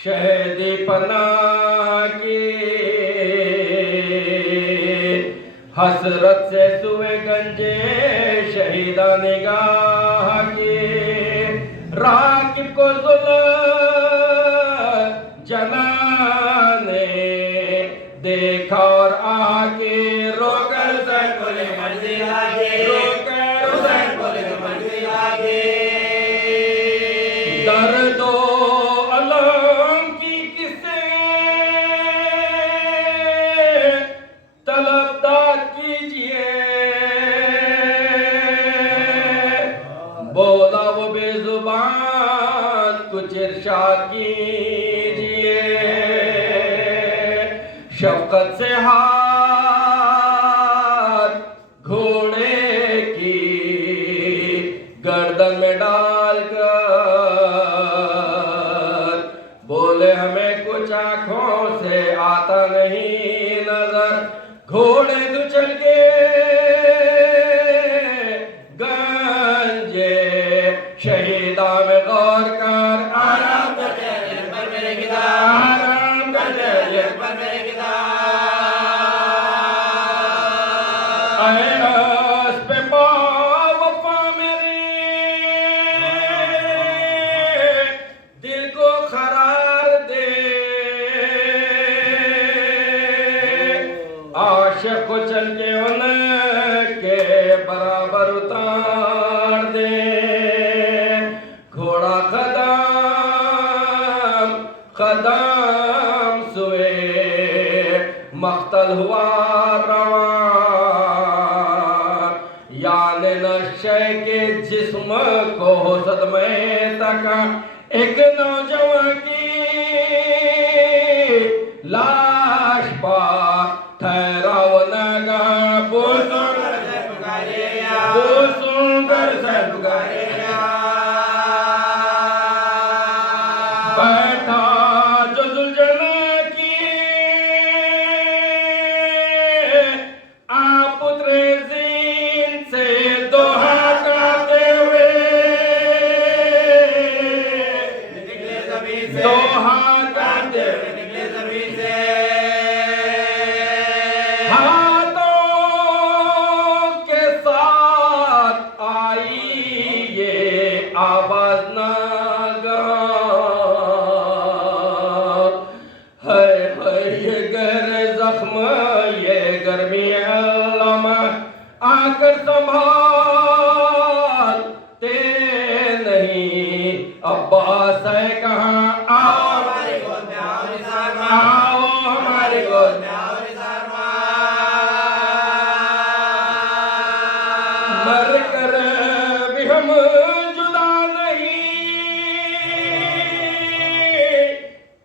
शहदी पनाह की हसरत से सुए गंजे शहीदा निगाह की राकिब को जनाने देखा और आके रोकर हुसैन बोले मंजिल आगे, रोकर हुसैन बोले मंजिल आगे। दर्दो अलम की किसे तलबदार कीजिए, बोला वो बेजुबान कुछ इरशाद कीजिए। शफकत से हाथ घोड़े की गर्दन में डालकर बोले हमें कुछ आंखों से आता नहीं नजर। घोड़े दुचल के गंजे शहीदा में गौर कर आराम करते पर मेरे गिदा, आराम करते पर मेरे गिदा। अस पे वफा मेरे दिल को करार दे, आशिक को चल के उनके बराबर उतार दे। घोड़ा कदम कदम सुए मख्तल हुआ रवां, याने नशे के जिस्म को सदमे तक एक नौजवान की लाश पा ठहरा वो नगा। बोल सुनकर से पुकारे, बोल सुनकर से पुकारे। बैठा जो जुलझना की आप उतरे ज़ीन से दोहा करते हुए, निकले ज़मीन से दोहा करते हुए निकले ज़मीन से। हाथों के साथ आई ये आवाज नागा, है ये गहरे जख्म ये गर्मी अल्लामा आकर संभालते नहीं। अब्बास है कहाँ, आओ हमारी गोद में आओ निसार माँ, आओ हमारी गोद में आओ निसार माँ। मर कर भी हम जुदा नहीं,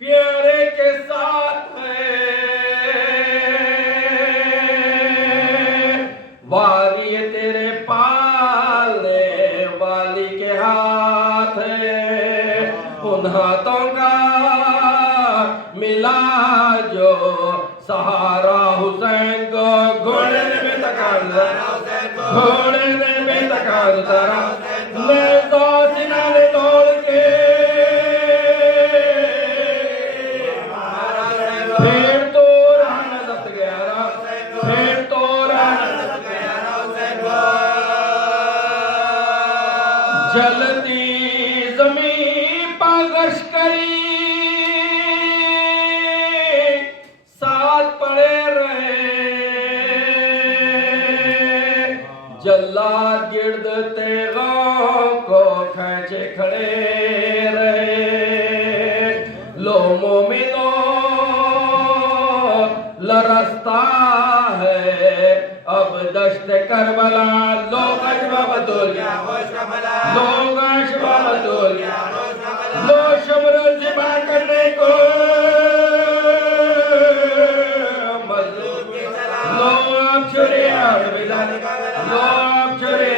प्यारे के साथ है। वाली तेरे पालने वाली के हाथ है, उन हाथों का मिला जो सहारा हुसैन को। घोड़े ने बेतकार उतारा, घोड़े ने बेतकार उतारा, नेज़ा सीना ने तोड़ के फिर तो रहना दफ्त गया, फिर तो रहना दफ्त गया। जलती जमीन पागश करी साथ पड़े रहे, जल्लाद गिर्द तेगों को खींचे खड़े रहे। लो मोमिनो लरसता है अब दश्त करबला, लोग अशबा बतूल लोग अशबा बतूल लो शमर ज़िबा करने को लोग चले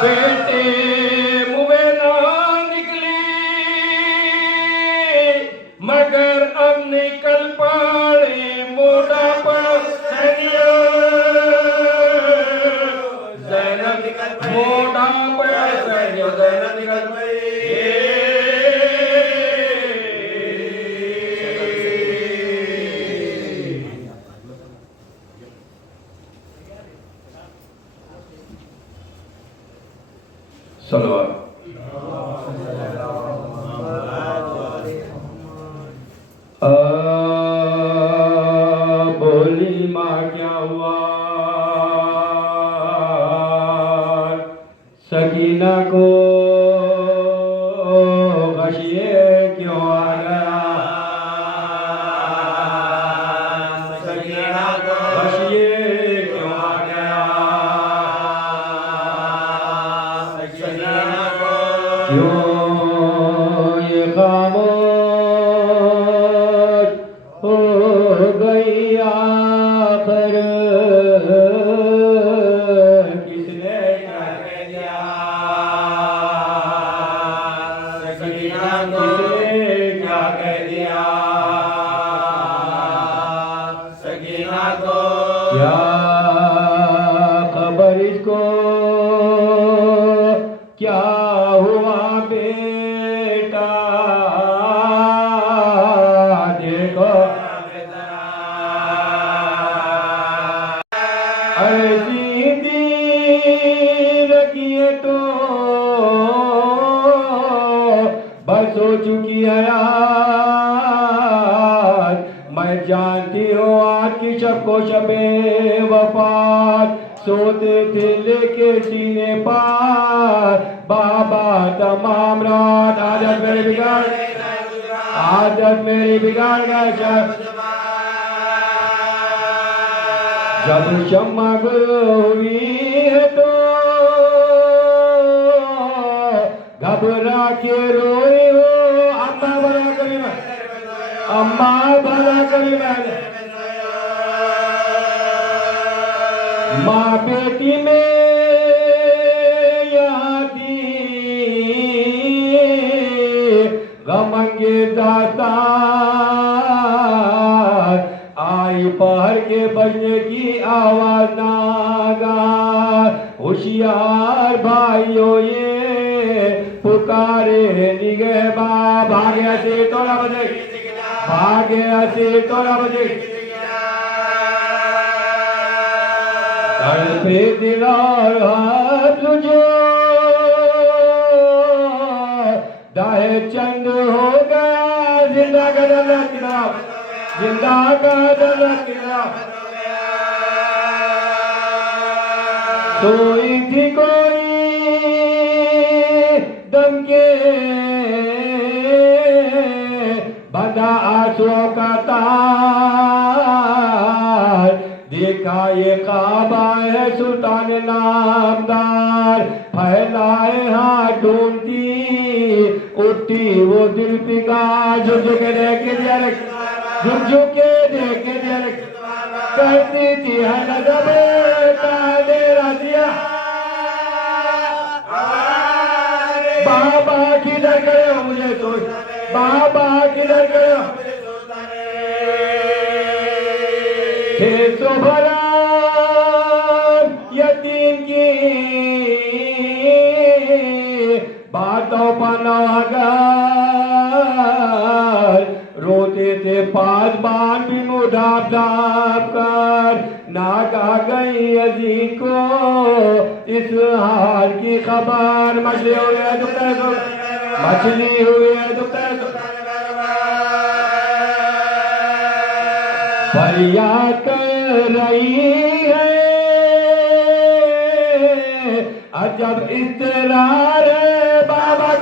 बेटे मुँह ना निकली मगर अब निकल पड़े मोड़ा पर सैनिया ज़ैनब मोड़ा पर सैनिया ज़ैनब निकल पड़ी सलवार बोली माँ क्या हुआ सकीना को गशिए क्यों आ गया सकीना को गशिए क्यों आ गया सकीना को क्यों ये खामोश हो गई आखिर किसने क्या कह दिया सकीना को किसने क्या कह दिया सकीना को क्या खबर इसको क्या हुआ बेटा देखो ऐसी तीर किए तो बस हो चुकी है आज मैं जानती हूँ आज की शब को शबे वफात सोते थे लेके सीने पार बाबा तमाम रात आदत मेरी बिगाड़ गया जब शम्मा हुई है तो घबरा के रोई हो अम्मा भला करी मैं अम्मा भला करी मैं माँ बेटी में यादी गमंगे दास्तान आई पहर के बजने की आवाज नागार होशियार भाइयों ये पुकारे निगहबान भागे ऐसे तोड़ा बजे भागे ऐसे तोड़ा बजे तड़पे दिल और हाथ तुझे दाहे चंद हो गया जिंदा का दर्द किरा जिंदा का दर्द किरा सोई थी कोई दम के बंधा आंसुओं का तार देखा ये काबा है सुल्तान नामदार फैलाए हाथ ढूंढती उठती वो दिल पिघार झुके देखे झुके देखे कहती थी बेटा मेरा दिया बाबा किधर गए मुझे सोच बाबा किधर गए सो भरा यतीम की बातों पर नवागर रोते थे पांच बार भी मुढ़ाप दाप कर नाक आ गई अजीज को इस हाल की खबर मछली हुई है मछली हुई है फरियाद कर रही है अजब इस्तरार है बाबा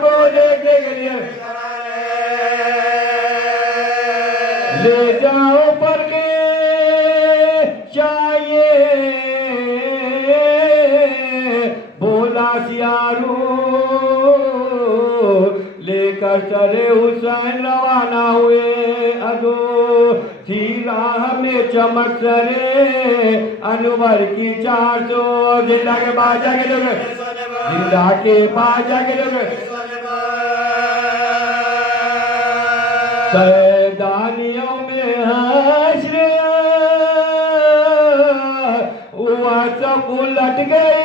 को देखने के लिए ले जाओ पर के चाहिए बोला सियारू लेकर चले हुसैन रवाना हुए अदो थी राह में चमक सरे अनवर की 400 जिंदा के बाजा के लोग जिंदा के बाजा के लोग सैदानियों में हश्र हुआ सब उलट गई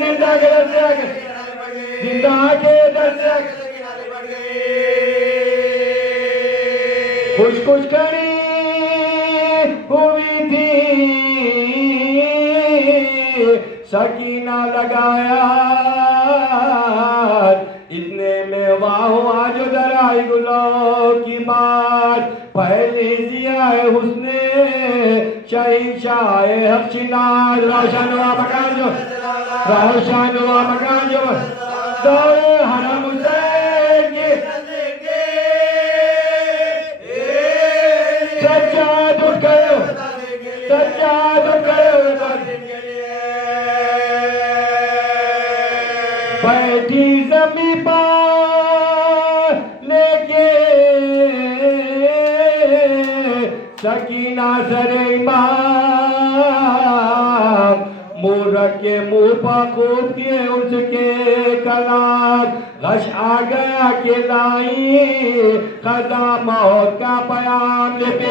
जिंदा के दर्शक जिंदा के दर्शक खुश खुश खड़ी हुई थी सकीना लगाया इतने में वाहो आज उधर आई गुलाब की बात पहले जिया हुस्ने शहीशाए हफ्शिनार रोशन हुआ मकान जो रोशन हुआ मकान जो दौड़े हरम हुसैन की सज्जाद उठ गए सज्जाद उठ गए बैठी जमी पर लेके सकीना सरे इमाम मूरख के मुंह पर खूब किए उसके कलाम गश आ गया के लाई खदा मौत का पयाम लिपटी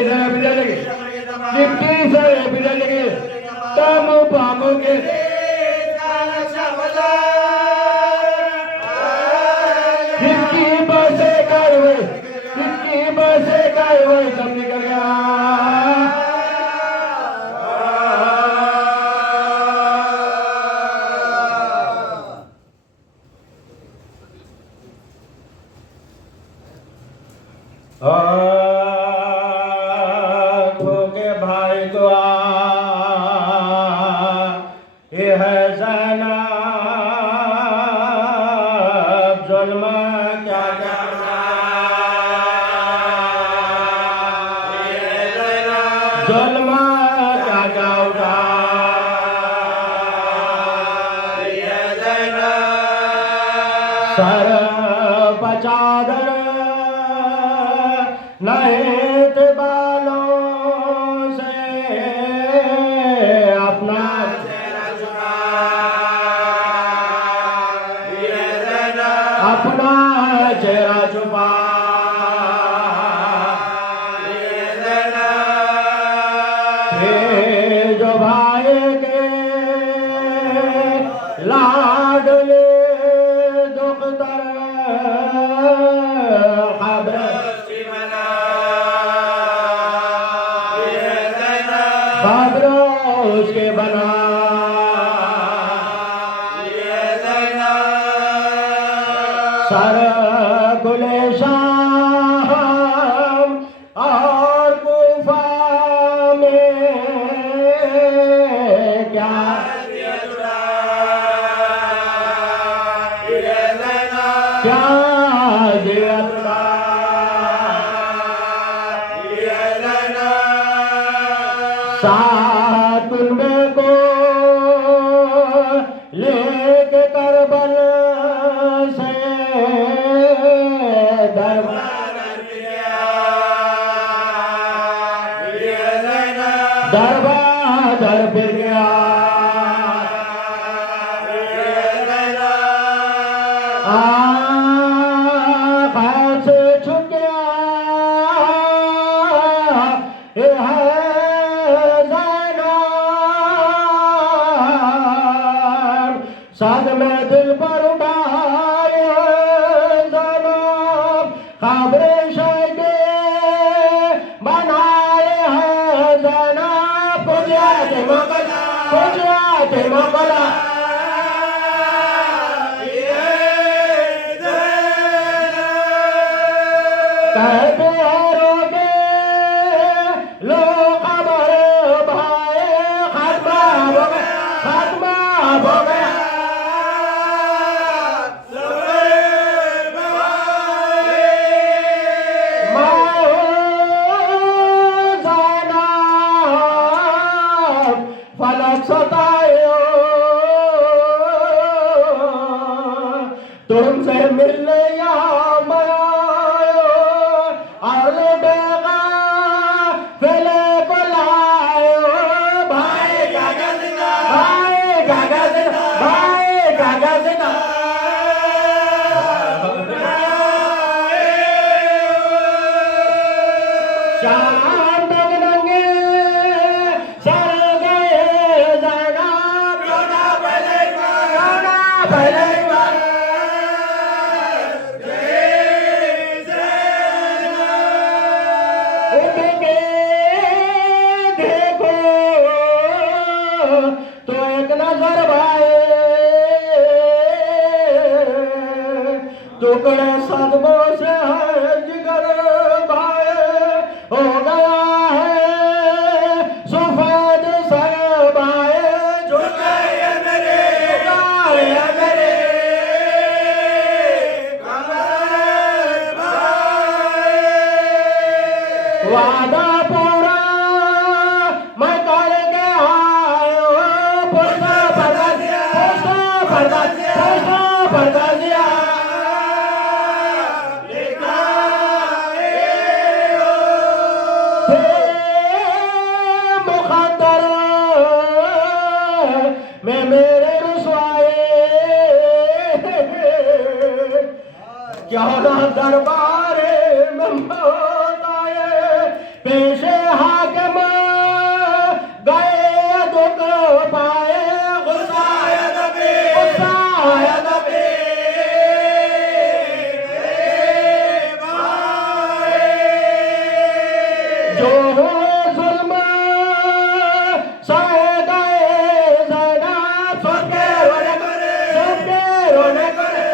सरे बिजल के तमु पामु के जिसकी बसे कारवाई सब निकल गया के भाई तो ये है ज़ैनब जुल्म क्या करना जुल्म क्या जाऊगा सर बचादर लहेत बालों से अपना चेहरा छुपा जो भाई के लाडले दुख्तर खबरों के बना सर गुलेशाम और कुफा में क्या साथ उनमें को लेके करबल से दरबार फिर गया से छुट गया साथ में दिल पर उठाए ज़नाब खबरें शायदे बनाए हैं ज़नाब कुछ मोकला कहते हैं रोके लो खबर भाई खत्मा हो गया फलक सतायो तुमसे मिलने यहाँ मैं आयो और बेगा फैले को एक नजर भाए टुकड़े सदमों से है जिगर भाए हो गया है सफेद सर भाए जो गए मेरे वादा पूरा मैं करके आयो पुरसा भरता दिया मुखद्दर में मेरे रुसवाए क्या ना दरबारे में मौत आए पेशे हाकिम गए दुख पाए गुस्साए नबी जो जुल्म सहे गए ज़ैनब सबके रोने करे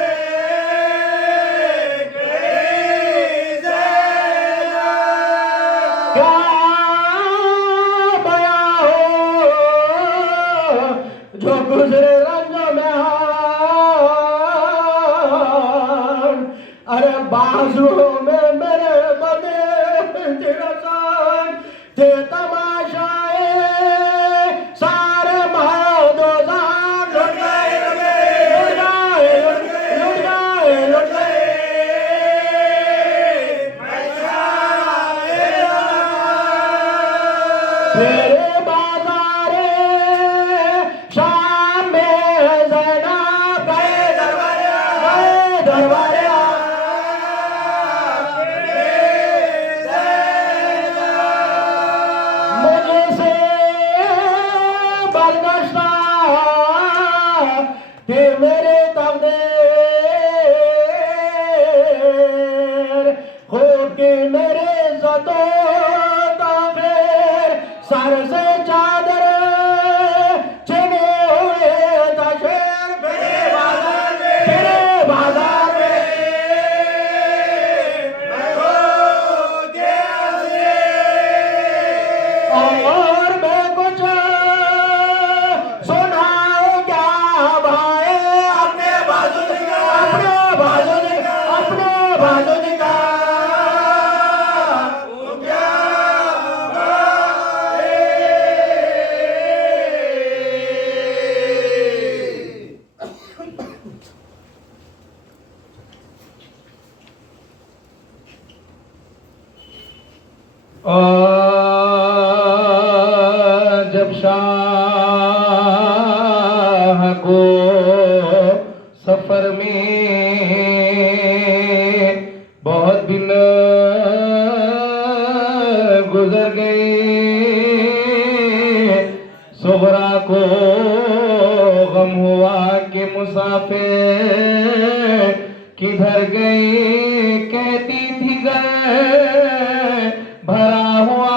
क्या बयां हो जो गुजरे रंग में अरे बाजुओं में मेरे बने तिरसान थे तमाशाए सारे महादोजान लुट गए तेरे बाजारे शाम में ज़ैनब गए दरबारे मुझसे बरगश्ता थे मेरे तकदीर खुद की मेरे इज्जतों सर से चादर चने हुए तशेर फिरे बाजार में और मैं कुछ सुनाऊं क्या भाई अपने बाजू दिखा जब शाह को सफर में बहुत दिन गुजर गए सुगरा को गम हुआ कि मुसाफिर किधर गए कहती थी गए भरा हुआ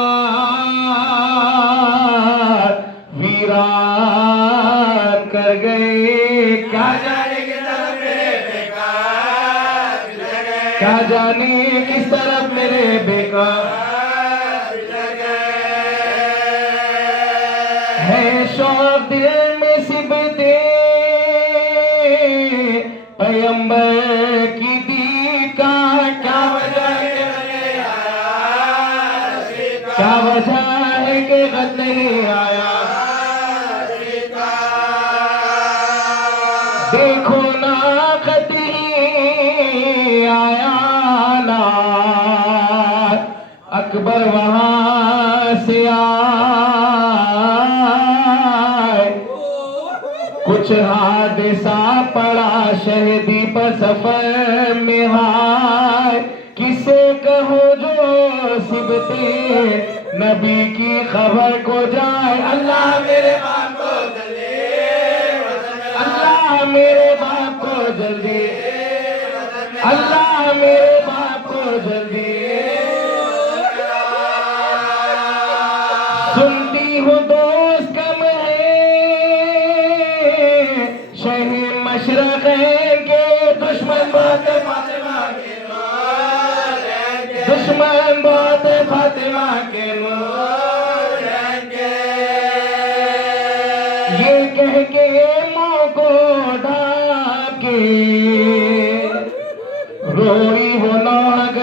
वीरान कर गए क्या जाने किस तरफ मेरे बेकार है शौक दिल में सिबते पैगंबर की दीद का क्या वजह है कि खत नहीं आया देखो ना खत ही आया ना अकबर वहां से आए कुछ हादसा पड़ा शहीदी पर सफर में हाय किसे कहो जो सिबते नबी की खबर को जाए अल्लाह मेरे बाप को जल्दी अल्लाह मेरे बाप को जल्दी अल्लाह मेरे बाप को जल्दी सुनती हूँ दोस्त कम है मशरक़ैन के दुश्मन बहुत फातिमा के नूर के, दुश्मन बहुत फातिमा के नूर के, ये कह के मुँह को ढाके रोई वो नौहग,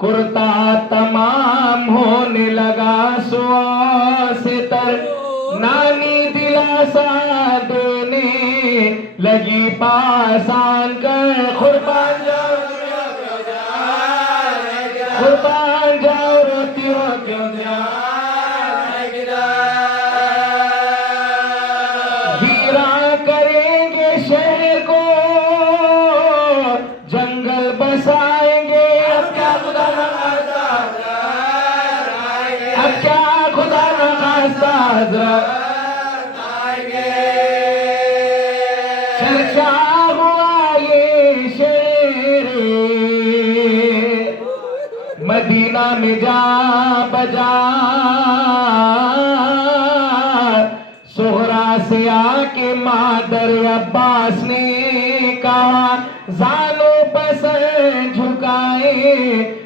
कुर्ता तमाम होने लगा सुआ से तर, नानी दिलासा देने लगी पासान कर, कुर्बान जाओ कुर्बान जाओ रोती हो क्यों वीरा करेंगे शहर को जंगल बसाएंगे, अब क्या खुदा न खास्ता, अब क्या खुदा न खास्ता चर्चा हुआ ये शेर मदीना में जा बजा, सोहरा से आके मादर अब्बास ने कहा, जानो पसंद झुकाए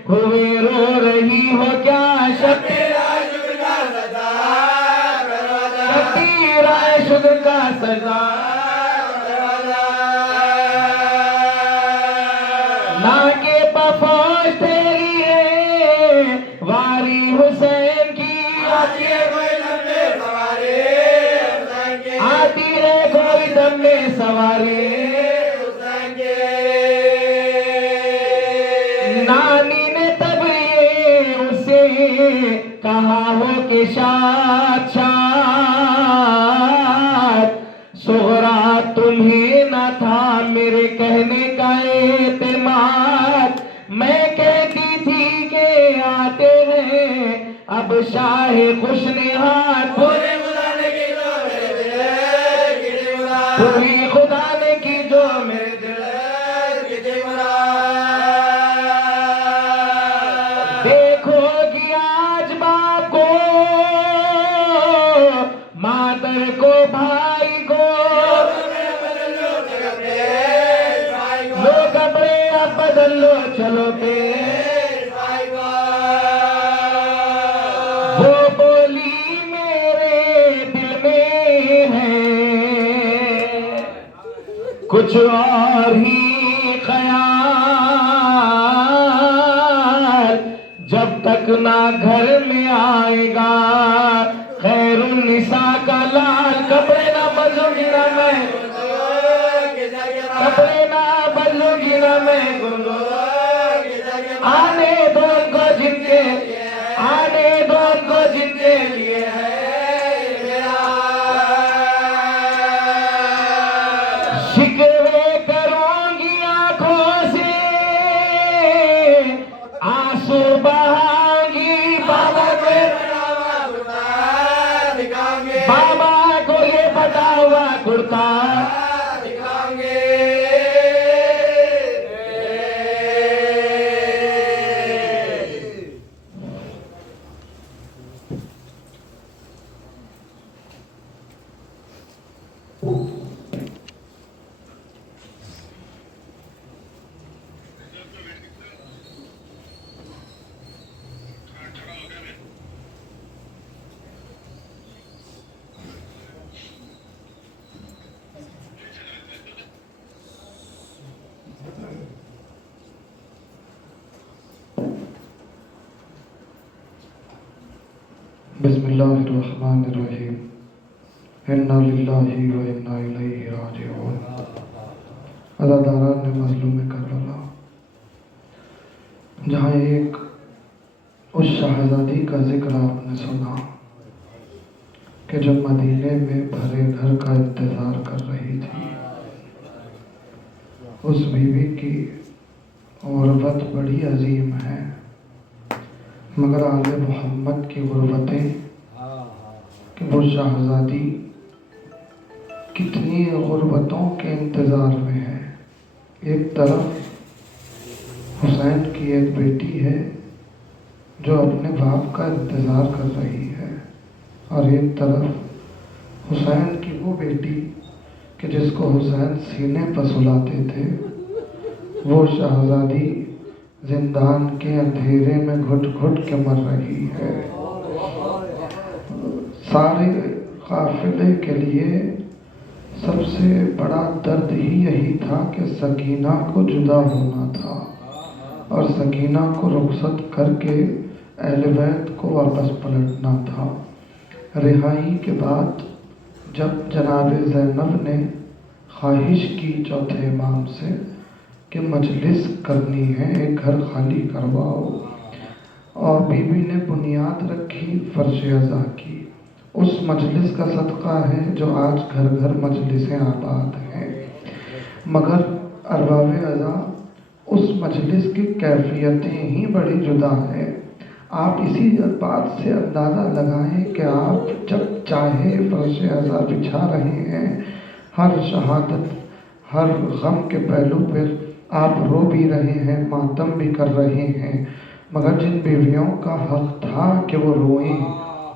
हुए रो रही हो क्या, शबीरा शुक्र का सजा, शबीरा शुक्र का सजा, ना के पफौज तेरी है वारी हुसैन की, आती है कोई लंबे सवारी, आती है कोई लंबे सवारी, नानी ने तब ये उसे कहा हो कि साथ सोहरा तुम्हें न था मेरे कहने का एतमाद, मैं कहती थी कि आते हैं अब शाहे खुश निहात, पूरी खुदा ने की जो मेरे दिल, पूरी खुदा ने की जो मेरे दिल की देखो कि आज बाप को मादर को भाई को लो कपड़े अब बदल लो चलो पे, वो बोली मेरे दिल में है कुछ और ही ख्याल, जब तक ना घर में आएगा खैरुन्निसा का लाल, कपड़े ना बदलूंगी ना मैं, कपड़े ना बदलूंगी ना मैं, आने दो उनको जिनके, आने दो उनको जिनके लिए है मेरा, शिकवे करूंगी आंखों से आंसू बहाऊंगी, बाबा को ये फटा हुआ कुर्ता दिखाऊंगे, बिस्मिल्लाहिर्रहमानिर्रहीम, इन्ना लिल्लाहि व इन्ना इलैहि राजिऊन। अज़ादारान मज़लूम करबला, जहाँ एक उस शहज़ादी का जिक्र आपने सुना कि जो मदीने में भरे घर का इंतज़ार कर रही थी, उस बीवी की गुर्बत बड़ी अजीम है, मगर आले मोहम्मद की गुर्बतें कि वो शहज़ादी कितनी गुर्बतों के इंतज़ार में है। एक तरफ हुसैन की एक बेटी है जो अपने बाप का इंतज़ार कर रही है, और एक तरफ हुसैन की वो बेटी कि जिसको हुसैन सीने पर सुलाते थे, वो शहजादी जिंदान के अंधेरे में घुट घुट के मर रही है। सारे काफिले के लिए सबसे बड़ा दर्द ही यही था कि सकीना को जुदा होना था और सकीना को रुखसत करके अहले बैत को वापस पलटना था। रिहाई के बाद जब जनाब ज़ैनब ने ख्वाहिश की चौथे इमाम से कि मजलिस करनी है, एक घर खाली करवाओ, और बीबी ने बुनियाद रखी फर्श अज़ा की। उस मजलिस का सदका है जो आज घर घर मजलिसें आबाद हैं। मगर अरबाब अज़ा उस मजलिस की कैफियतें ही बड़ी जुदा हैं। आप इसी बात से अंदाज़ा लगाएं कि आप जब चाहे फर्श अज़ा बिछा रहे हैं, हर शहादत, हर गम के पहलू पर आप रो भी रहे हैं, मातम भी कर रहे हैं। मगर जिन बीवियों का हक था कि वो रोएं,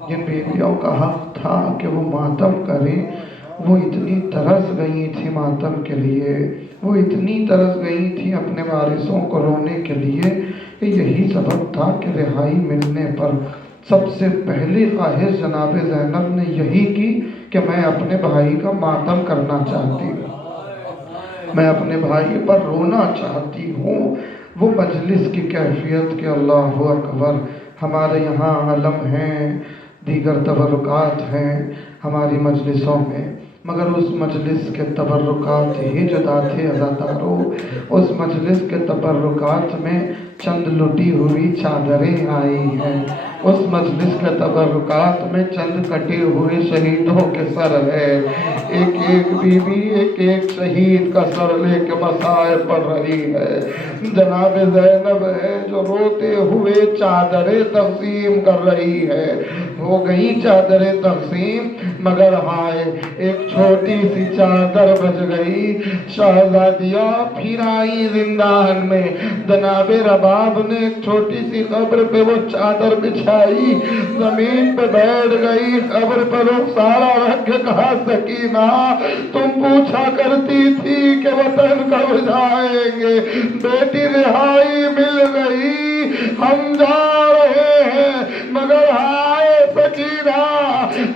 जिन बीवियों का हक था कि वो मातम करें, वो इतनी तरस गई थी मातम के लिए, वो इतनी तरस गई थी अपने वारिसों को रोने के लिए कि यही सबब था कि रिहाई मिलने पर सबसे पहली ख्वाहिश जनाब ज़ैनब ने यही की कि मैं अपने भाई का मातम करना चाहती हूँ, मैं अपने भाई पर रोना चाहती हूँ। वो मजलिस की कैफियत के अल्लाहु अकबर, हमारे यहाँ आलम हैं, दीगर तबरुकात हैं हमारी मजलिसों में, मगर उस मजलिस के तबरुकात ही जुदा थे अज़ादारों। उस मजलिस के तबरुकात में चंद लुटी हुई चादरें आई हैं, उस मजलिस के तबरुकात में चंद कटे हुए शहीदों के सर है। एक एक बीवी एक एक शहीद का सर लेके मसाए पड़ रही है। जनाब ज़ैनब है जो रोते हुए चादरें तक़सीम कर रही है। हो गई चादरें तक़सीम, मगर हाय एक छोटी सी चादर बच गई। शहजादिया फिर आई जिंदान में। जनाब रबाब ने एक छोटी सी कब्र पे वो चादर बिछाई, जमीन पे बैठ गई, कब्र पर सारा रख के कहा, सकीना तुम पूछा करती थी कि वतन कब जाएंगे, बेटी रिहाई मिल गई, हम जा रहे हैं, मगर हाय सकीना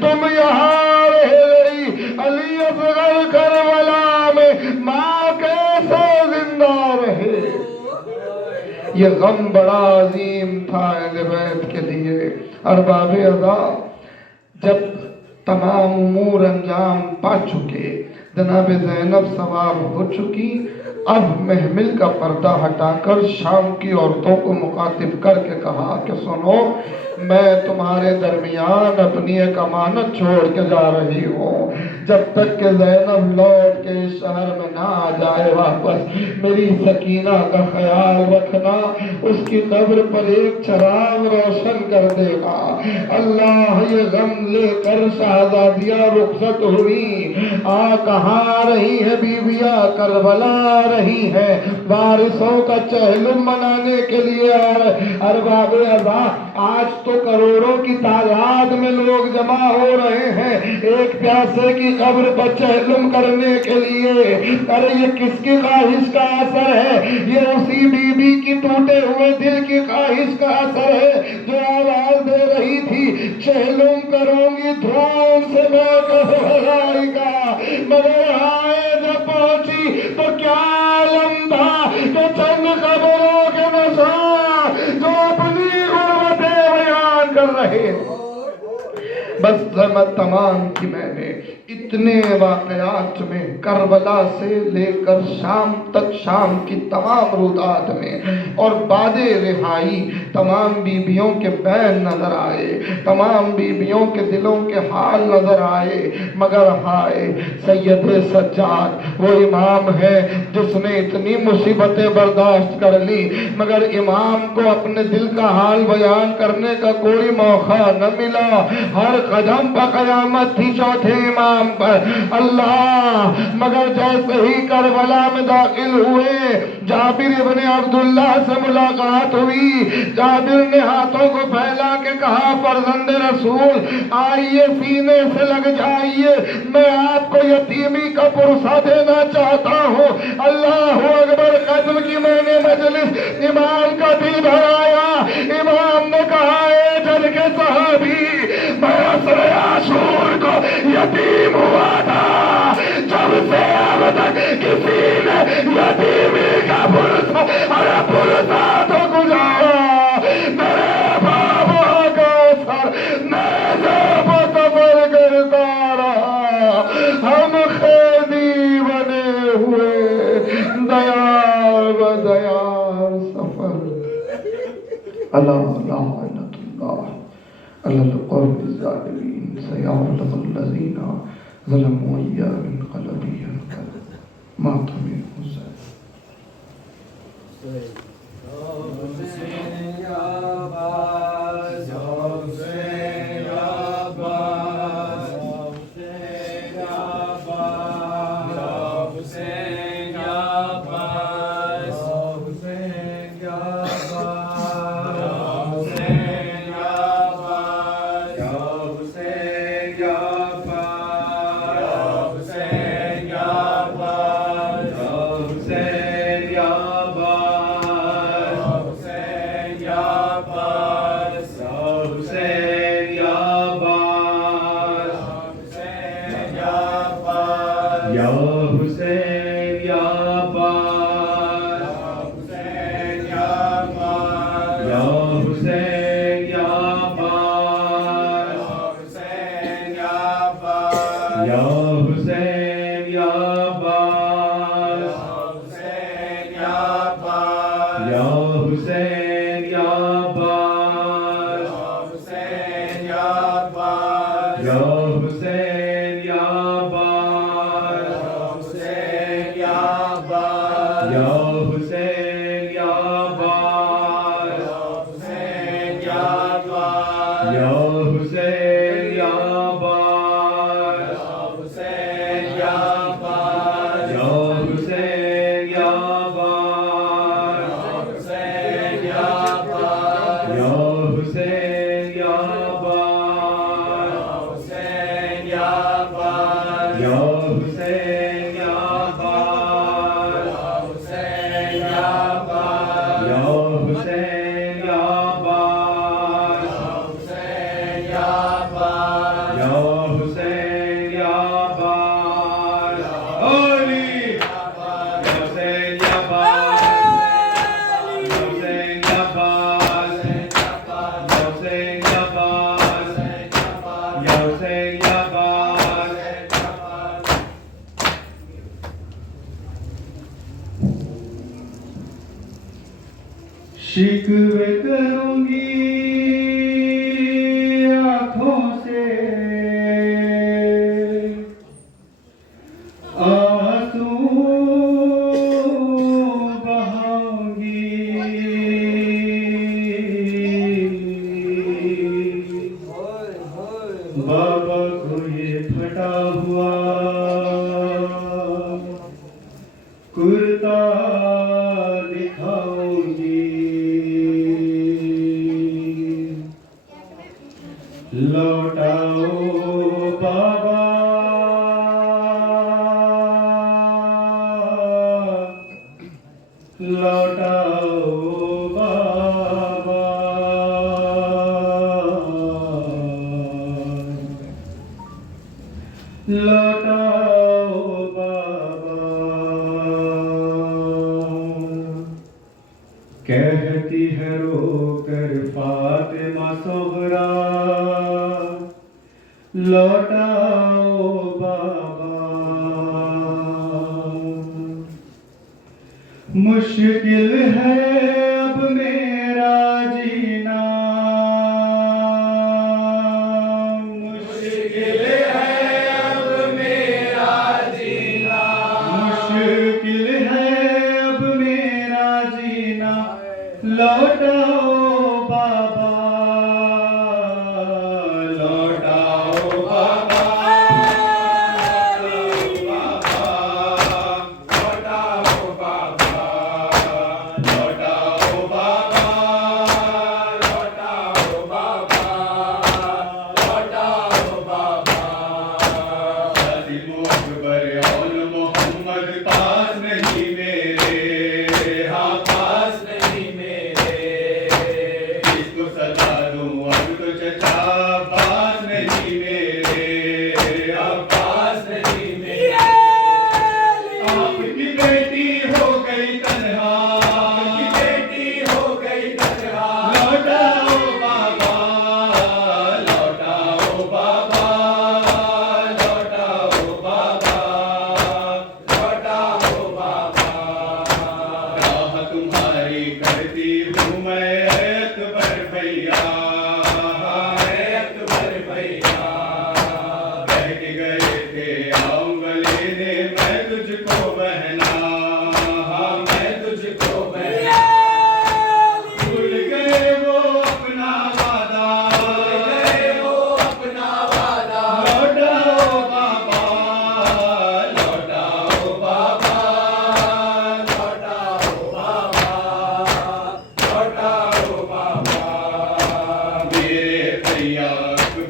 तुम यहाँ रह गई। अली असगर करबला में माँ कैसे जिंदा रहे। ये गम बड़ा अजीम था अहले बैत के लिए। अरबाब अज़ा जब तमाम उमूर अंजाम पा चुके, जनाब ज़ैनब सवार हो चुकी, अब महमिल का पर्दा हटाकर शाम की औरतों को मुखातिब करके कहा कि सुनो, मैं तुम्हारे दरमियान अपनी एक अमानत छोड़ के जा रही हूँ। जब तक के ज़ैनब लौट के शहर में ना आ जाए वापस, मेरी सकीना का ख्याल रखना, उसकी कब्र पर एक चराग रोशन कर देगा। अल्लाह ये गम लेकर शहजादियाँ रुखसत हुई। कहाँ रही है बीविया, करबला रही है, वारिसों का चहलुम मनाने के लिए। अरबाब अज़ा आज तो करोड़ों की तादाद में लोग जमा हो रहे हैं एक प्यासे की कब्र पर चहलुम करने के लिए। अरे ये किसकी ख्वाहिश का असर है? ये उसी बीबी की टूटे हुए दिल की ख्वाहिश का असर है जो आवाज दे रही थी, चहलुम करूंगी धूम से मैं कहलाएगा। मगर आए जब पहुंची तो क्या आलम था कि चंद खबरों के नशा जो अपनी गुर्बतें बयान कर रहे। बस ज़हमत तमाम की मैंने इतने वाक़यात में, करबला से लेकर शाम तक, शाम की तमाम रुदात में और बादे रिहाई तमाम बीबियों के बैन नजर आए, तमाम बीबियों के दिलों के हाल नजर आए। मगर हाय सैयदे सज्जाद वो इमाम है जिसने इतनी मुसीबतें बर्दाश्त कर ली, मगर इमाम को अपने दिल का हाल बयान करने का कोई मौका न मिला। हर कदम पर कयामत थी चौथे इमाम पर। अल्लाह, मगर जैसे ही करबला में दाखिल हुए, जाबिर इब्ने अब्दुल्ला से मुलाकात हुई। जाबिर ने हाथों को फैला के कहा, फर्जंद रसूल आइए, सीने से लग जाइए, मैं आपको यतीमी का पुरसा देना चाहता हूँ। अल्लाह अकबर, कत्ल की मैंने मजलिस इमाम का दिल भराया। इमाम ने कहा, ए जल के सहाबी, मैं असर आशूर को यतीम हुआ था, जब से अब तक किसी ने यतीमी का पुरसा, अरे पुरसा तो गुजारा, मेरे बाबा का सर नेज़े पर सफर करता रहा, हम कैदी बने हुए दयाल व दयाल सफर। अल्लाह लानतुल्लाह अलल कौमिज़ ज़ालिमीन, सयअलमु लज़ीना ज़लमू अय्यानक़लबी यनक़लिबून मा तमीर हुसैन। शिकवे करूंगी आंखों से, आंसू बहाऊंगी, बाबा को ये फटा हुआ कुर्ता दिखाऊंगी, लौटाओ बाबा, लौटाओ बाबा, लौटाओ बाबा। कहती है रोकर फातिमा सुगरा, लौटाओ बाबा। मुश्किल है अब मेरा जीना, मुश्किल है अब मेरा जीना, मुश्किल है अब मेरा जीना, लौटाओ बाबा, लौटाओ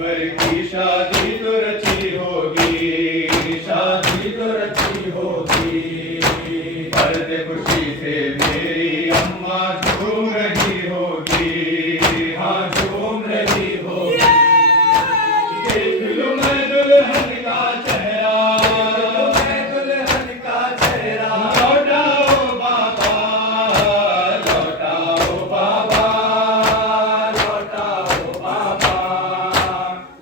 अकबर की शादी तो रची होगी, शादी तो रची होगी। पर्दे खुशी से मेरी अम्मा झूम रही होगी, हाँ झूम रही होगी। देख लो मैं दुल्हन का चेहरा, मैं दुल्हन का चेहरा। लौटाओ बाबा, लौटाओ बाबा, लौटाओ बाबा,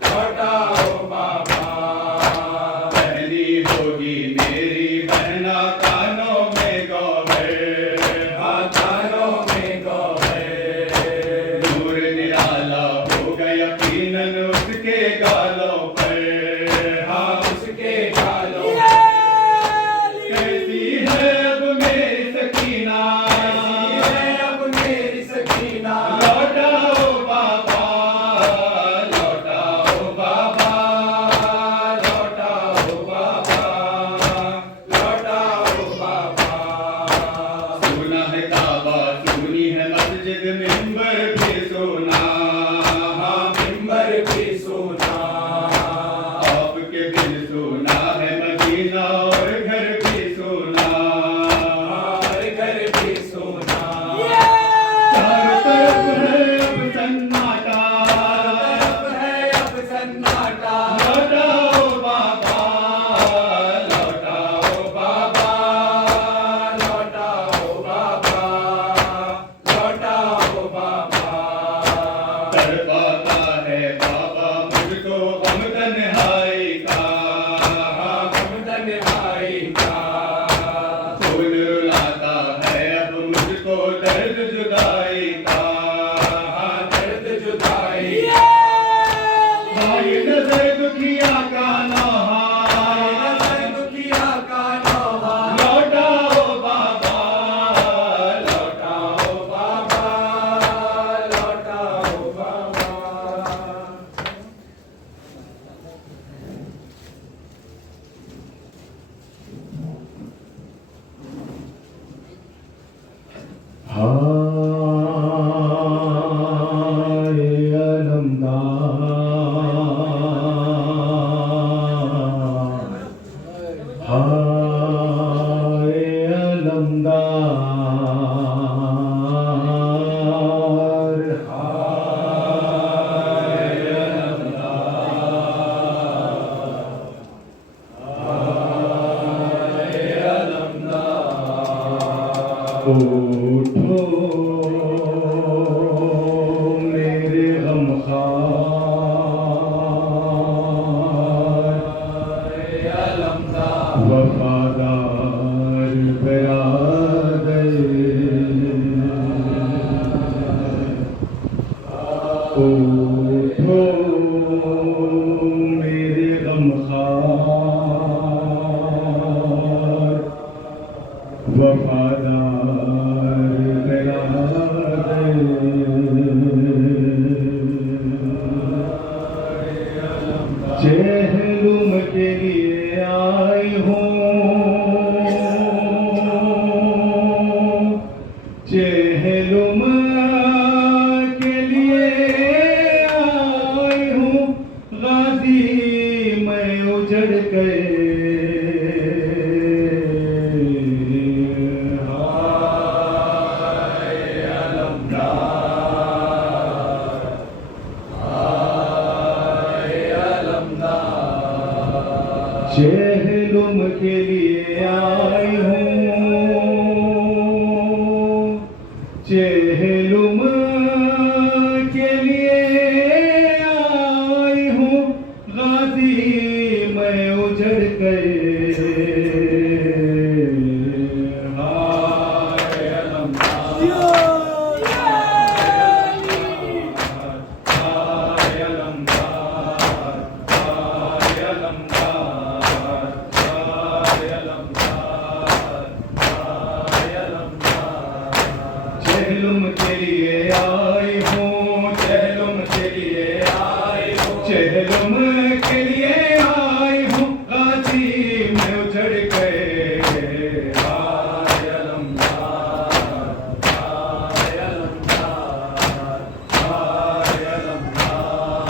लौटाओ बाबा। पहली होगी मेरी बहना कानों में गौहर, हाँ कानों में गौहर। नूर निराला हो गया यकीनन उसके गालों पर, हाँ उसके गालों पर। कैसी है अब मेरी सकीना, कैसी है अब मेरी सकीना। लौटाओ बाबा, लौटाओ बाबा, लौटाओ बाबा, लौटाओ बाबा। सुना है काबा, सुनी है मस्जिद, मिंबर भी सुना, हाँ मिंबर भी सुना। आपके दिल सुना है मदीना और घर भी सुना, और घर भी सुना। चारों तरफ है अब सन्नाटा, चारों तरफ है अब सन्नाटा। लौटाओ बाबा, लौटाओ बाबा, लौटाओ बाबा, लौटाओ बाबा। तड़पाता है बाबा मुझको गम तन्हाई का, हाँ गम तन्हाई का। खून रुलाता है अब मुझको दर्द जुदाई का, हाँ दर्द जुदाई का। भाई नजर दुखिया का नौहा, नजर दुखिया का नौहा। लौटाओ बाबा, लौटाओ बाबा, लौटाओ बाबा। हाय अलमदार, हाय अलमदार, हाय अलमदार। उठो मेरे गमखार, वफादार बिरादर। उठो मेरे गमखार, वफादार बिरादर। चहलुम के लिए आई हूँ, चहलुम के लिए आई हूँ। गाजी मैं उजड़ गए, हाय अलमदार, हाय अलमदार। चहलुम के लिए आई हूँ, चहलुम के लिए आई हूँ। गाजी मैं उजड़ गए, हाय अलमदार, हाय अलमदार, हाय अलमदार, हाय अलमदार, हाय अलमदार। चहलुम के लिए आई हूँ, चहलुम के लिए आई हूँ, चहलुम के लिए आई हूँ। गाजी में उजड़ गए, हाय अलमदार, हाय अलमदार, हाय अलमदार,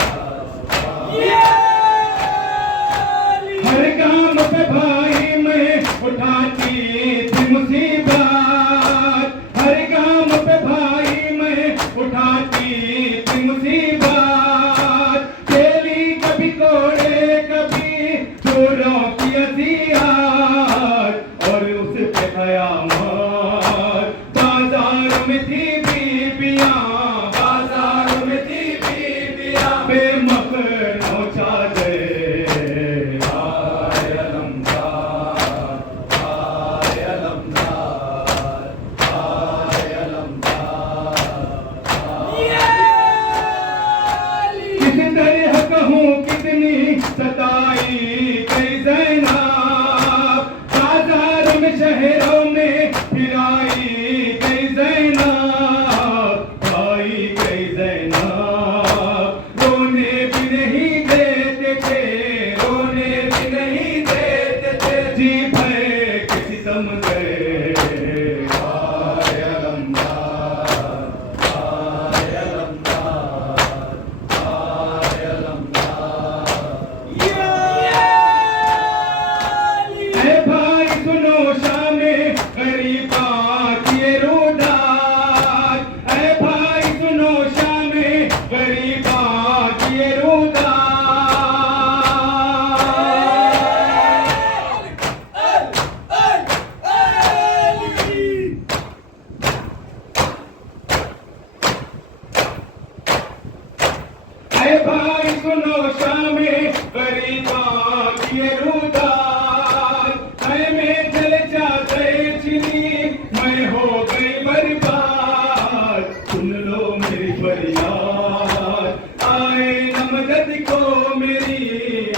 मेरी,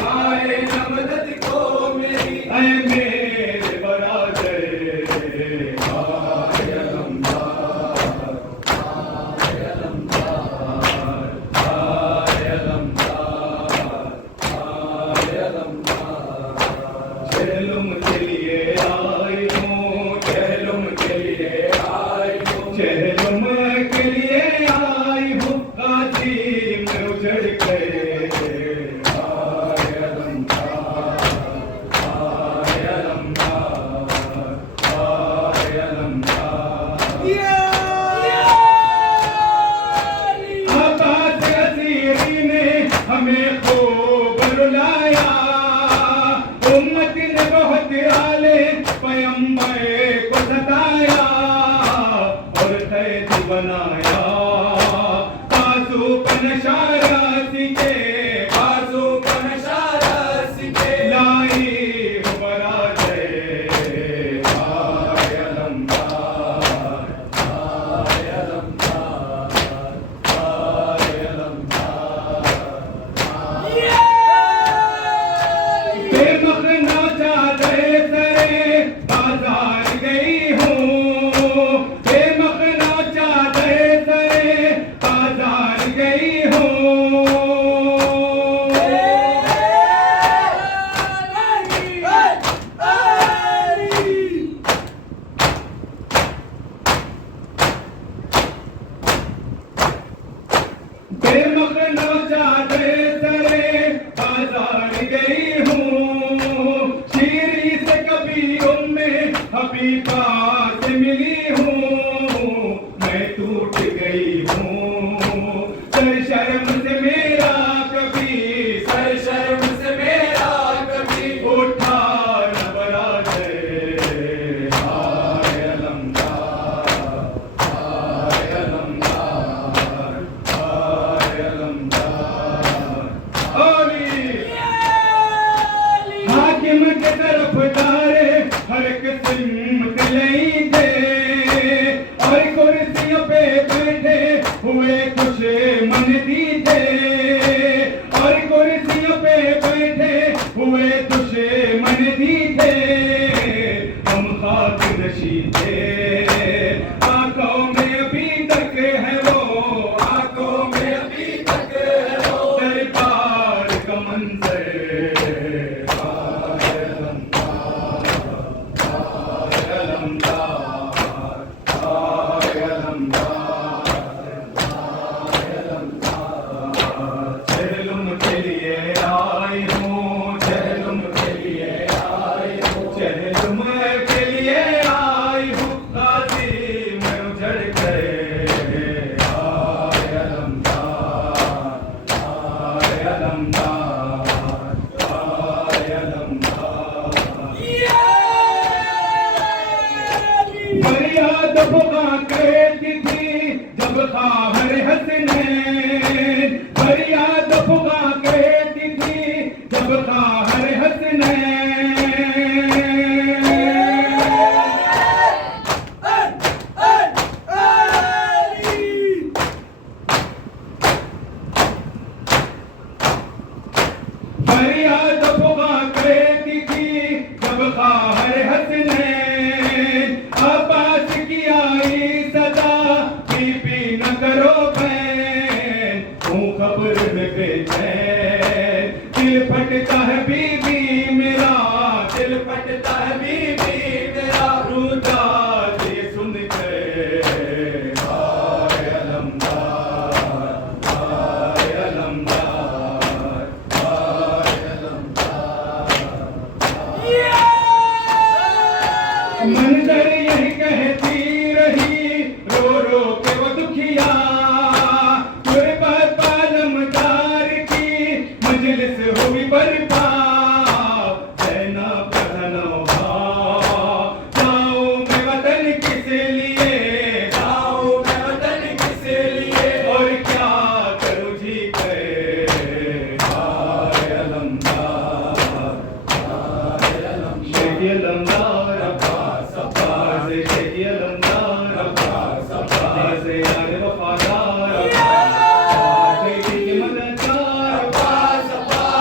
आए न मदद को मेरी, ऐ मेरे बरादर आए अलमदार, आए अलमदार, आए अलमदार, आए अलमदार। चहलुम के लिए आई हूँ, चहलुम के लिए आई हूँ, चहलुम के लिए आई हूँ, काशी में उजड़ गए आए अलमदार, आए अलमदार, आए अलमदार। आकाश असीरी ने हमें खूब रुलाया, उम्मत ने बहुत आले पैगंबर को सताया और कैद बनाया, बाजू का नशा राशि के, बाजू का नशा राशि के, लाई हो बरादर आए अलमदार, आए अलमदार, आए अलमदार। बेमखना चादर सरे बाजार गई हूँ, बेमखना चादर सरे बाजार गई हूँ। बेमखना चादर सरे बाजार गई हूँ, शीरी से कभी उम्मे हबीबा से मिली हूँ, मैं टूट गई हूँ सर शर्म से मेरा कभी, सर शर्म से मेरा कभी उठा न बरादर आए अलमदार, आए अलमदार, आए अलमदार। हाकिम के तरफदार हर किस्म के लेंगे और कुर्सियों पे बैठे हुए खुश मन दीजे, और कुर्सियों पे बैठे हुए खुश मन दीजे, हम खाक नशी थे आंखों में अभी तक है वो, आंखों में अभी तक है वो दरबार का मंजर आए अलमदार, आए अलमदार, आए अलमदार, आए अलमदार। चहलुम के लिए आई हूँ, चहलुम के लिए आई हूँ, चहलुम के लिए आई हूँ, काशी में उजड़ गए आए अलमदार, आए अलमदार, आए अलमदार। फरियाद फुका कहती थी जब खाहर हसनैन, फरियाद फुका कहती थी जब खाहर हसनैन। फरियाद फुका कहती थी जब खाहर हसनैन, अब्बास की आई सदा बीबी न करो बैन, हूँ खबर में बेचैन, दिल फटता है बीबी मेरा, दिल फटता है बीबी मेरा, रूठा ये सुन के आए अलमदार, आए अलमदार, आए अलमदार। मंजर यही कहती रही रो रो के वो दुखिया, गुरबत पालमदार की मजलिस हुई बर्पा, सेना पहनोहा जाऊं मैं वतन किस लिए, जाऊं मैं वतन किस लिए, और क्या करूं जी के आए अलमदार, आए अलमदार। शेखी अलमदार अब्बास, अब्बास शेखी अलमदार अब्बास, अब्बास यार वफादार अब्बास, शेखी की मददगार अब्बास, अब्बास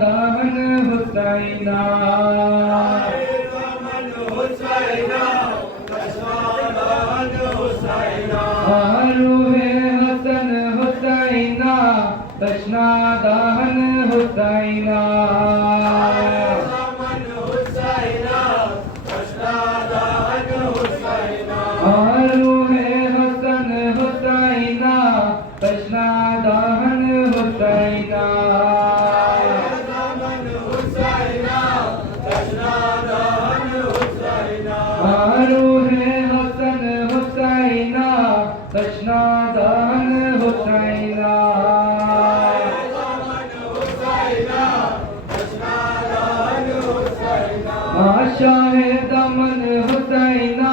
दाहन हुसैना रूहे हसन हुसैना तशना दाहन हुसैना रूहे हसन हुसैना तशना दाहन हुसैना रूहे हसन हुसैना तशना दाहन हुसैना शाह दमन हुसैना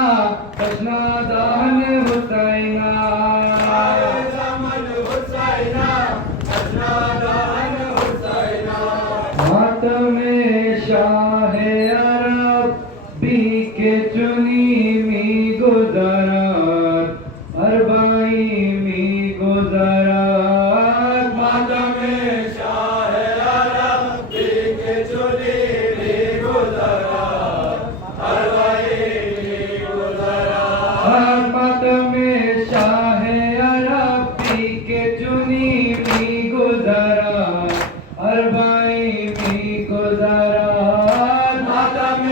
तशना दाहन हुसैना मातम शाह अरब बी के चुनी मी गुजरात अरबाई मी गुजरात मातम शाह अरब बी के चुनी मी गुजरात अरबाई मी गुजरात मातम शाह अरब बी के चुनी मी गुजरात अरबाई मी गुजरात मातम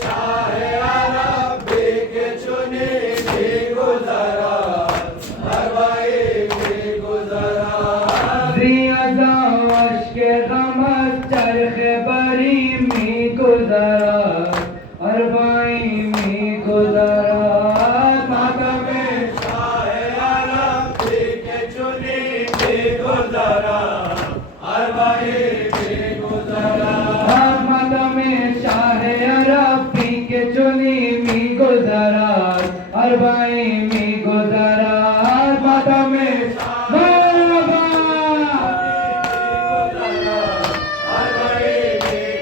शाह अरब बी के चुनी मी गुजरात अरबाई मी गुजरात जियादा अश्क गमस चरख बरी मी गुजरात अरबाई मी गुजरात मातम शाह अरब बी के चुनी मी गुजरात अरबाई मी गुजरात मातम शाह अरब बी के चुनी मी गुजरात अरबाई मी गुजरात मातम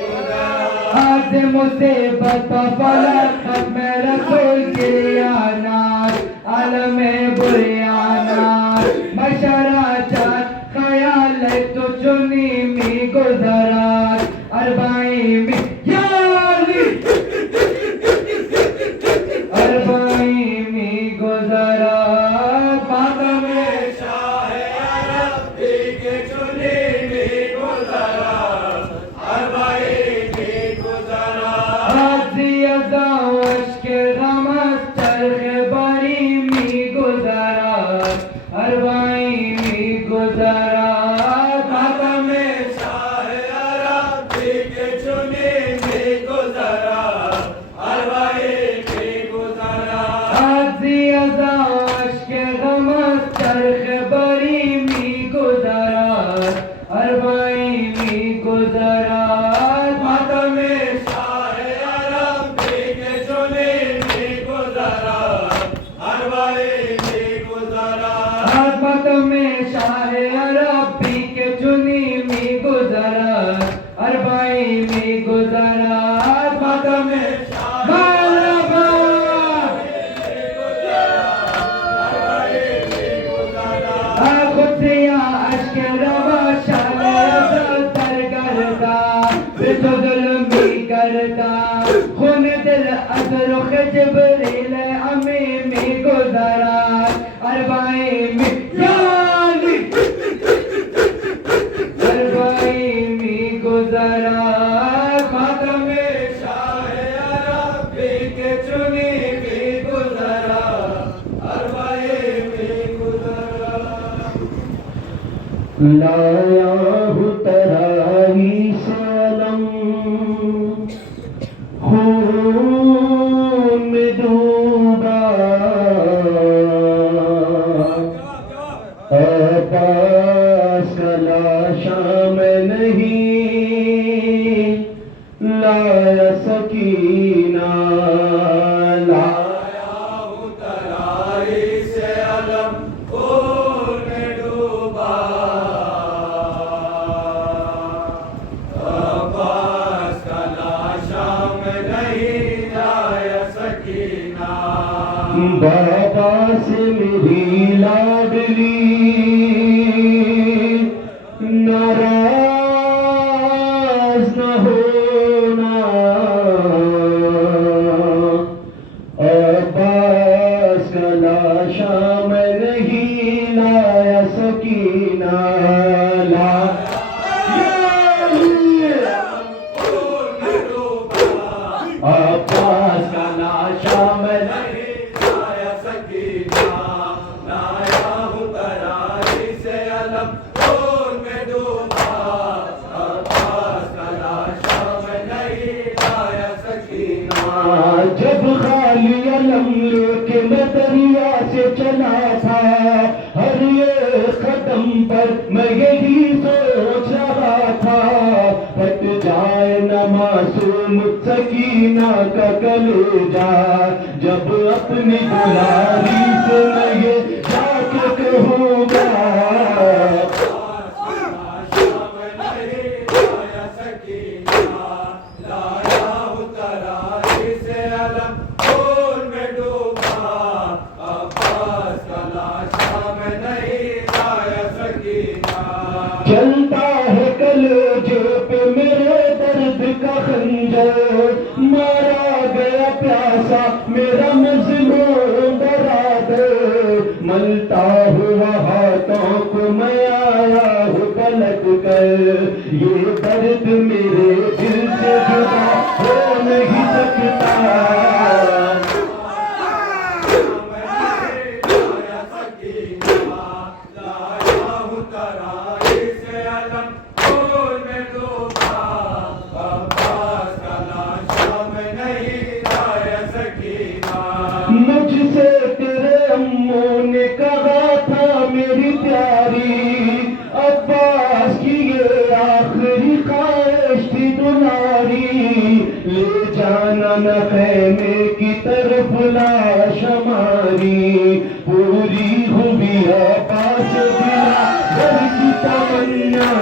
आज मुसीबत फलक में रसूल की आनात आलम बुरियानात मशरा चाँद ख्याल तो चुनी मी गुजरात अरबाई मी याली अरबाई मी गुजरात मातम शाह अरब बी के चुनी मी गुजरात अरबाई मी गुजरात जियादा अश्क गमस चरख बरी मी गुजरात अरबाई मी गुजरात मातम शाह अरब बी के चुनी मी गुजरात अरबाई मी गुजरात जियादा अश्क गमस चरख बरी मी गुजरात अरबाई मी गुजरात मातम शाह अरब बी के चुनी मी गुजरात अरबाई मी गुजरात मातम शाह अरब बी के चुनी मी गुजरात अरबाई मी गुजरात मातम खुदिया अश्क रवा शान तर करता तो जुल्मी करता खून दिल अजरुख जिब्रील अमी मी गुजरात अरबाई मी याली अरबाई मी गुजरात मातम शाह अरब बी के चुनी मी गुजरात अरबाई मी गुजरात लाया हूँ तराही सलम खून में डूबा पास लाशा में नहीं लाया सकीना लाया हूँ तराही से अलम खून में डूबा बाबा से मेरी लाडली नाराज नहीं लाया सकीना ला अब्बास का लाशा में नहीं लाया सकीना, लाया हूँ तराई से अलम खून में डूबा। अब्बास का लाशा में नहीं लाया सकीना। जब खाली अलम लेके मैं दरिया से चला था, हर एक कदम पर मैं यही सोच रहा था, फट जाए न मासूम सकीना का कलेजा, जब अपनी दुलारी से मैं ये जाके कहूँगा। चलता है कलेजे पे मेरे दर्द का खंजर, मारा गया प्यासा मेरा मजलूम बरादर, मलता हुआ हाथों को मैं आया हूँ पलट कर, ये दर्द मेरे दिल से जुदा हो नहीं सकता। मुझसे तेरे अम्मों ने कहा था मेरी प्यारी, अब्बास की ये आखिरी ख्वाहिश थी तुम्हारी, ले जाना न खैमे की तरफ लाश हमारी, पूरी हुई अब्बास बिना घर की तमन्ना।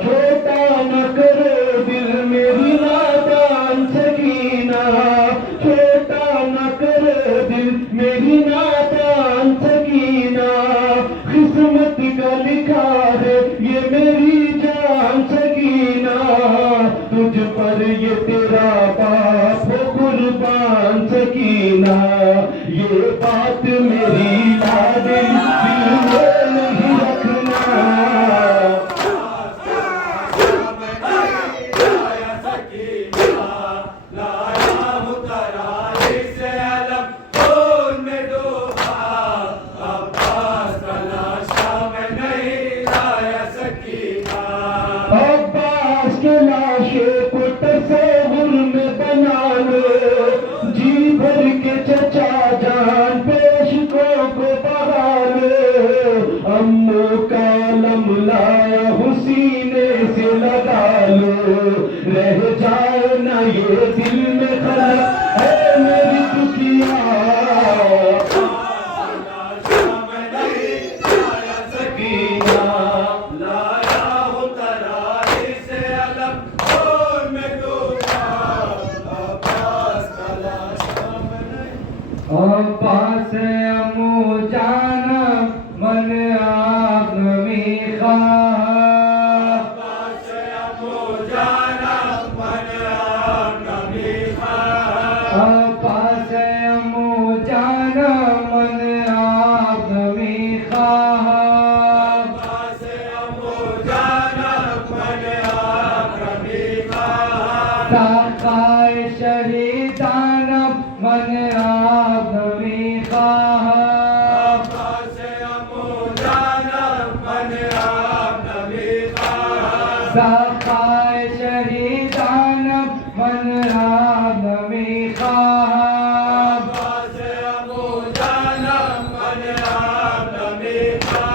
छोटा न करे दिल मेरी नादान सकीना, छोटा न करे दिल मेरी नादान सकीना, किस्मत का लिखा है ये मेरी जान सकीना, तुझ पर ये तेरा बाप हो कुर्बान सकीना, ये बात मेरी लाडली दिल में नहीं रखना। अब्बास के लाशे को तस्वीर में बना लो, जी भर के चचा जान पेशकों को बहा लो, अम्मू का लम लाया हुसीने से लगा लो, रह जाए ना ये दिल में खलक है मेरी दुखिया। अब्बास अम्मू जाना मन आग में खा, अब्बास अम्मू जाना मन आग में खा, अब्बास अम्मू जाना मन आग में खा, अब्बास अम्मू जाना मन आग में खा, साकाए शहीदाना मन आग में खा, अब्बास अम्मू जाना मन आग में खा, साकाए शहीदाना मन आग में खा, अब्बास अम्मू जाना मन आग में खा,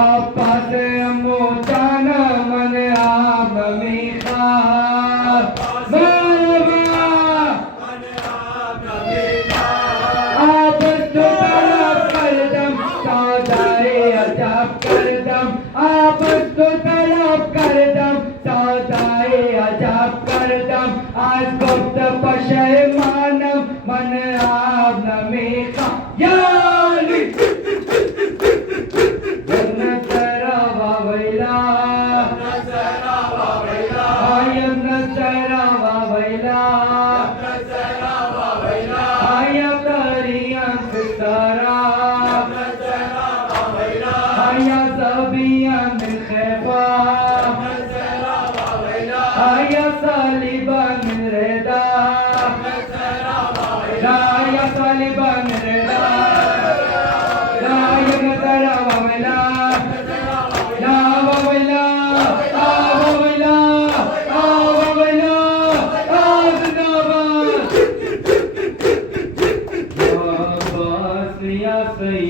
अब्बास अम्मू जाना मन आग में खा। आज वक्त पशे मानव मन आग में खा, या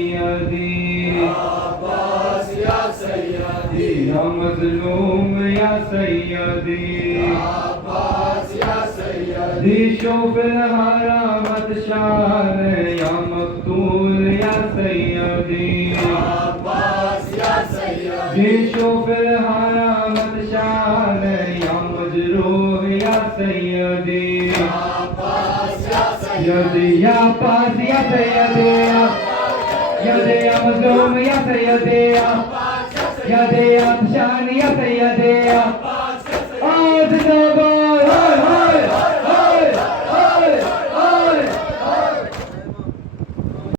सैयदी अब्बास या सैयदी या मजलूम या सैयदी अब्बास या सैयदी दिशो फिल हरामत शान या मकतूल या सैयदी अब्बास या सैयदी दिशो फिल हरामत शान या मजरूह या सैयदी अब्बास या सैयदी या पास या सैयदी सैयदी या मजलूम या सैयदी सैयदी या शान या सैयदी आज नवा